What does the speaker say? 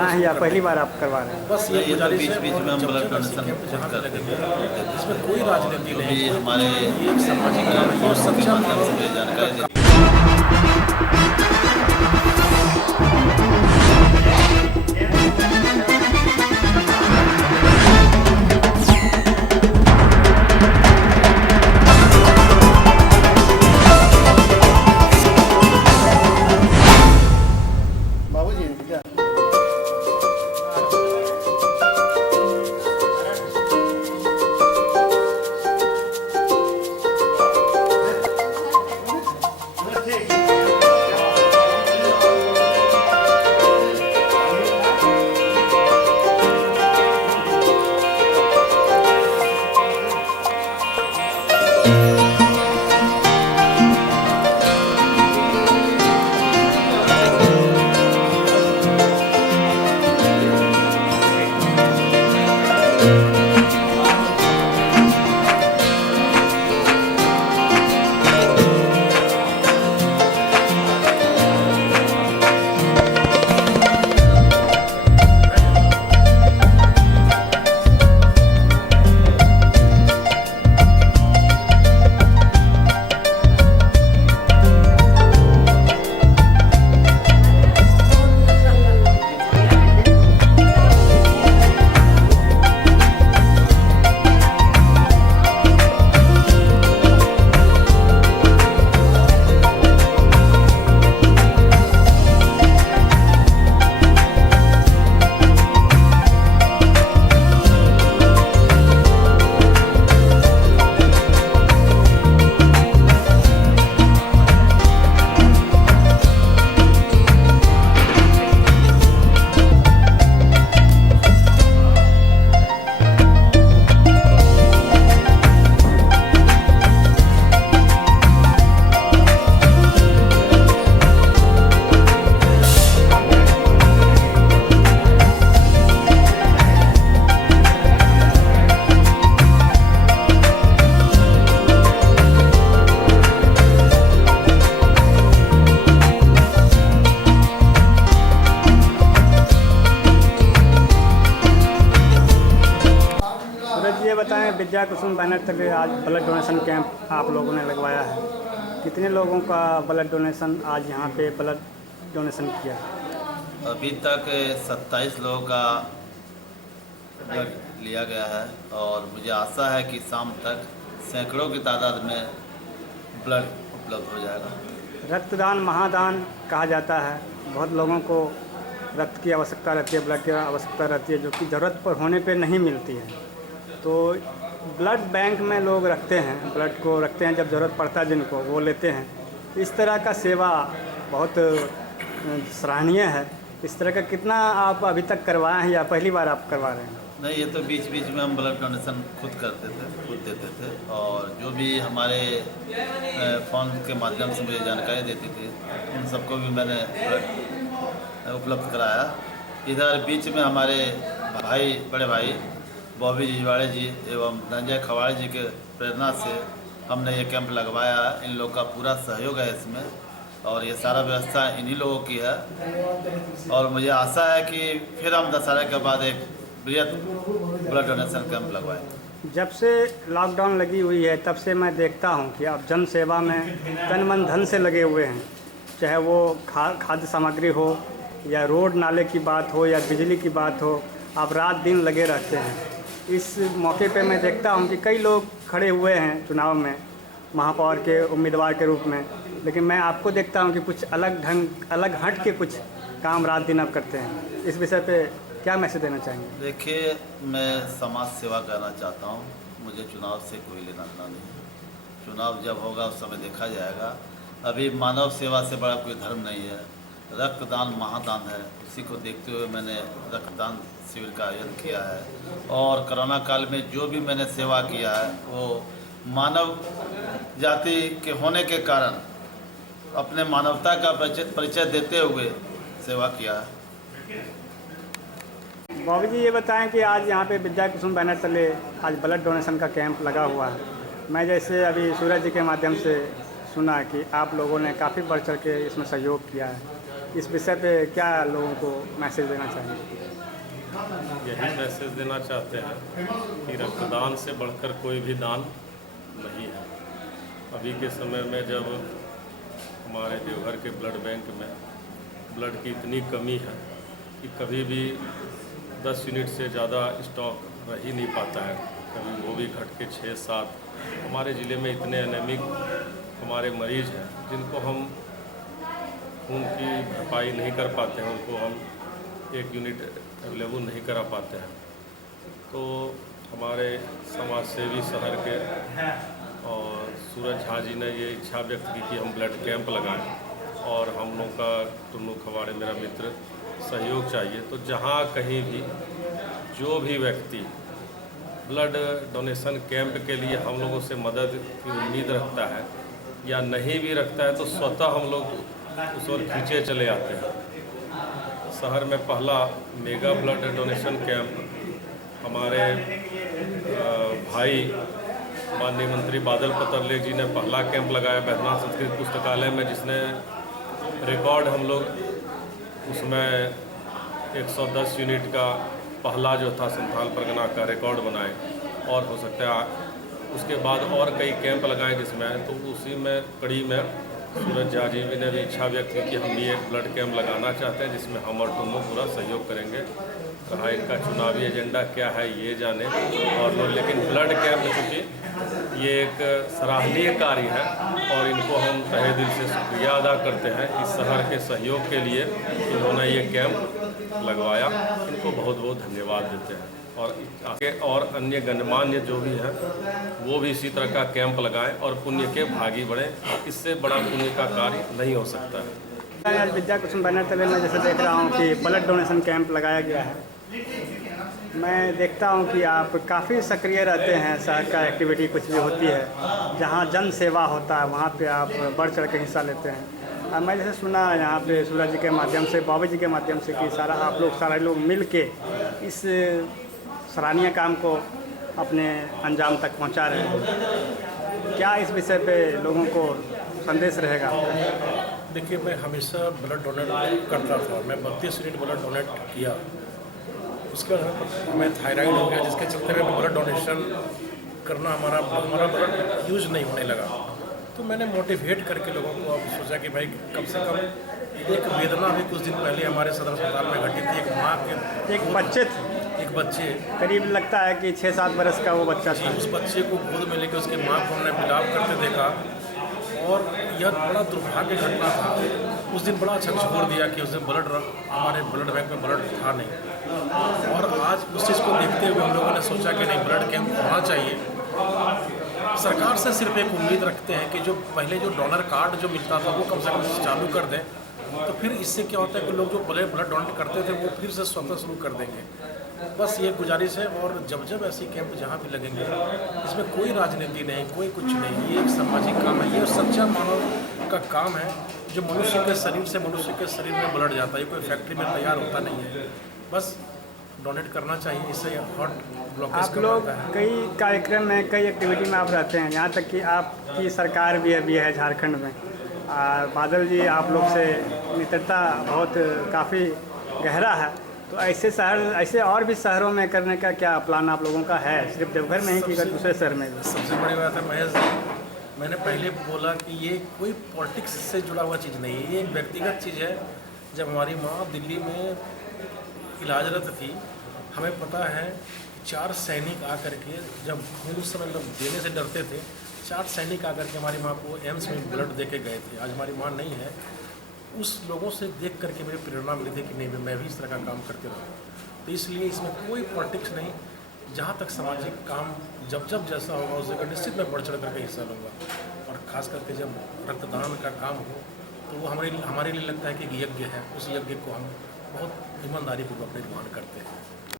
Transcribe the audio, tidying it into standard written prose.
करवाए हैं या पहली बार आप करवा रहे हैं? बस ये गुजारिश है। बीच में हम ब्लड डोनेशन खुद करते थे, इसमें कोई राजनीति नहीं है, हमारे एक सामाजिक कार्य और सच्चा माध्यम से जानकारी देते ये बताएं, विद्या कुसुम बैनर तक आज ब्लड डोनेशन कैंप आप लोगों ने लगवाया है। कितने लोगों का ब्लड डोनेशन आज यहाँ पे ब्लड डोनेशन किया? अभी तक 27 लोगों का ब्लड लिया गया है और मुझे आशा है कि शाम तक सैकड़ों की तादाद में ब्लड उपलब्ध हो जाएगा। रक्तदान महादान कहा जाता है। बहुत लोगों को रक्त की आवश्यकता रहती है, ब्लड की आवश्यकता रहती है, जो कि ज़रूरत पर होने पे नहीं मिलती है। तो ब्लड बैंक में लोग रखते हैं, ब्लड को रखते हैं, जब ज़रूरत पड़ता है जिनको वो लेते हैं। इस तरह का सेवा बहुत सराहनीय है। इस तरह का कितना आप अभी तक करवाए हैं या पहली बार आप करवा रहे हैं? नहीं, ये तो बीच बीच में हम ब्लड डोनेशन खुद करते थे, खुद देते थे और जो भी हमारे फ़ोन के माध्यम से मुझे जानकारी देती थी उन सबको भी मैंने उपलब्ध कराया। इधर बीच में हमारे भाई, बड़े भाई बॉबी जिजवाड़े जी एवं धनंजय खवाड़े जी के प्रेरणा से हमने ये कैंप लगवाया है। इन लोगों का पूरा सहयोग है इसमें और ये सारा व्यवस्था इन्हीं लोगों की है और मुझे आशा है कि फिर हम दशहरा के बाद एक बृहद ब्लड डोनेशन कैंप लगवाएं। जब से लॉकडाउन लगी हुई है तब से मैं देखता हूं कि आप जन सेवा में तन मन धन से लगे हुए हैं। चाहे वो खाद्य सामग्री हो या रोड नाले की बात हो या बिजली की बात हो, आप रात दिन लगे रहते हैं। इस मौके पे मैं देखता हूं कि कई लोग खड़े हुए हैं चुनाव में महापौर के उम्मीदवार के रूप में, लेकिन मैं आपको देखता हूं कि कुछ अलग हट के कुछ काम रात दिन आप करते हैं। इस विषय पे क्या मैसेज देना चाहेंगे? देखिए, मैं समाज सेवा करना चाहता हूँ, मुझे चुनाव से कोई लेना देना नहीं है। चुनाव जब होगा उस समय देखा जाएगा। अभी मानव सेवा से बड़ा कोई धर्म नहीं है। रक्तदान महादान है, उसी को देखते हुए मैंने रक्तदान शिविर का आयोजन किया है और कोरोना काल में जो भी मैंने सेवा किया है वो मानव जाति के होने के कारण अपने मानवता का परिचय देते हुए सेवा किया है। बाबू जी, ये बताएं कि आज यहाँ पे विद्या कुसुम बैनर तले आज ब्लड डोनेशन का कैंप लगा हुआ है। मैं जैसे अभी सूरज जी के माध्यम से सुना कि आप लोगों ने काफ़ी बढ़ चढ़ के इसमें सहयोग किया है, इस विषय पे क्या लोगों को मैसेज देना चाहिए? यही मैसेज देना चाहते हैं कि रक्तदान से बढ़कर कोई भी दान नहीं है। अभी के समय में जब हमारे देवघर के ब्लड बैंक में ब्लड की इतनी कमी है कि कभी भी 10 यूनिट से ज़्यादा स्टॉक रह ही नहीं पाता है, कभी वो भी घट के 6-7। हमारे ज़िले में इतने एनेमिक हमारे मरीज़ हैं जिनको हम खून की भरपाई नहीं कर पाते हैं, उनको हम 1 यूनिट अवेलेबल नहीं करा पाते हैं। तो हमारे समाज सेवी शहर के और सूरज झा जी ने ये इच्छा व्यक्त की कि हम ब्लड कैंप लगाएं और हम लोग का टुन्नू खवाड़े मेरा मित्र सहयोग चाहिए। तो जहाँ कहीं भी जो भी व्यक्ति ब्लड डोनेशन कैंप के लिए हम लोगों से मदद की उम्मीद रखता है या नहीं भी रखता है तो स्वतः हम लोग उस ओर खींचे चले आते हैं। शहर में पहला मेगा ब्लड डोनेशन कैंप हमारे भाई माननीय मंत्री बादल पत्रले जी ने पहला कैंप लगाया बैद्यनाथ संस्कृत पुस्तकालय में, जिसने रिकॉर्ड हम लोग उसमें 110 यूनिट का पहला जो था संथाल परगना का रिकॉर्ड बनाए और हो सकता है उसके बाद और कई कैंप लगाए जिसमें, तो उसी में कड़ी में सूरज झा जी ने भी इच्छा व्यक्त की कि हम भी एक ब्लड कैंप लगाना चाहते हैं जिसमें हम और टुन्नू पूरा सहयोग करेंगे। कहा इनका चुनावी एजेंडा क्या है ये जाने और लोग, लेकिन ब्लड कैंप चूँकि ये एक सराहनीय कार्य है और इनको हम तहे दिल से शुक्रिया अदा करते हैं इस शहर के सहयोग के लिए इन्होंने ये कैंप लगवाया। इनको बहुत बहुत धन्यवाद देते हैं और आगे और अन्य गणमान्य जो भी हैं वो भी इसी तरह का कैंप लगाएं और पुण्य के भागी बढ़ें। इससे बड़ा पुण्य का कार्य नहीं हो सकता है। आज विद्या कुसुम बैनर तले में जैसे देख रहा हूँ कि ब्लड डोनेशन कैंप लगाया गया है। मैं देखता हूँ कि आप काफ़ी सक्रिय रहते हैं, शहर का एक्टिविटी कुछ भी होती है जहाँ जन सेवा होता है वहाँ पे आप बढ़ चढ़ के हिस्सा लेते हैं। मैं जैसे सुना यहाँ पे सूरज जी के माध्यम से, बाबू जी के माध्यम से कि सारे लोग मिल के इस सराहनीय काम को अपने अंजाम तक पहुँचा रहे हैं। क्या इस विषय पे लोगों को संदेश रहेगा? देखिए, मैं हमेशा ब्लड डोनेट करता था। मैं 32 यूनिट ब्लड डोनेट किया। उसके बाद मैं थायराइड हो गया, जिसके चलते मैं ब्लड डोनेशन करना हमारा ब्लड यूज नहीं होने लगा। तो मैंने मोटिवेट करके लोगों को अब सोचा कि भाई कम से कम एक वेदना भी कुछ दिन पहले हमारे सदर अस्पताल में घटी थी। एक माँ के एक बच्चे करीब लगता है कि 6-7 बरस का वो बच्चा था। उस बच्चे को गोद में लेकर उसके माँ को हमने बिलाप करते देखा और यह बड़ा दुर्भाग्य घटना था। उस दिन बड़ा अच्छा छोड़ दिया कि उस दिन हमारे ब्लड बैंक में ब्लड था नहीं। और आज उस चीज़ को देखते हुए हम लोगों ने सोचा कि नहीं, ब्लड कैंप होना चाहिए। सरकार से सिर्फ एक उम्मीद रखते हैं कि जो पहले जो डोनर कार्ड जो मिलता था वो कम से कम चालू कर दें, तो फिर इससे क्या होता है कि लोग जो पहले ब्लड डोनेट करते थे वो फिर से स्वतः शुरू कर देंगे। बस ये गुजारिश है। और जब ऐसे कैंप जहाँ भी लगेंगे इसमें कोई राजनीति नहीं, कोई कुछ नहीं, ये एक सामाजिक काम है, ये सच्चा मानव का काम है जो मनुष्य के शरीर में ब्लड जाता है। कोई फैक्ट्री में तैयार होता नहीं है, बस डोनेट करना चाहिए। इससे हार्ट ब्लॉकेज आप लोग कई कार्यक्रम में, कई एक्टिविटी में आप रहते हैं, यहाँ तक कि आपकी सरकार भी है झारखंड में। बादल जी आप लोग से मित्रता बहुत काफ़ी गहरा है, तो ऐसे और भी शहरों में करने का क्या प्लान आप लोगों का है? सिर्फ देवघर में ही कि दूसरे शहर में भी? सबसे बड़ी बात है महेश जी, मैंने पहले बोला कि ये कोई पॉलिटिक्स से जुड़ा हुआ चीज़ नहीं है, ये एक व्यक्तिगत चीज़ है। जब हमारी माँ दिल्ली में इलाजरत थी, हमें पता है 4 सैनिक आकर के, जब खून उस समय लोग देने से डरते थे, 4 सैनिक आकर के हमारी माँ को एम्स में ब्लड दे के गए थे। आज हमारी माँ नहीं है। उस लोगों से देख करके मुझे प्रेरणा मिली थी कि नहीं, मैं भी इस तरह का काम करते रहूँ। तो इसलिए इसमें कोई पॉलिटिक्स नहीं। जहाँ तक सामाजिक काम जब जैसा होगा उस जगह निश्चित मैं बढ़ चढ़ करके हिस्सा लूँगा। और ख़ास करके जब रक्तदान का काम हो तो वो हमारे लिए लगता है कि यज्ञ है। उस यज्ञ को हम बहुत ईमानदारी पूर्वक निर्वहन करते हैं।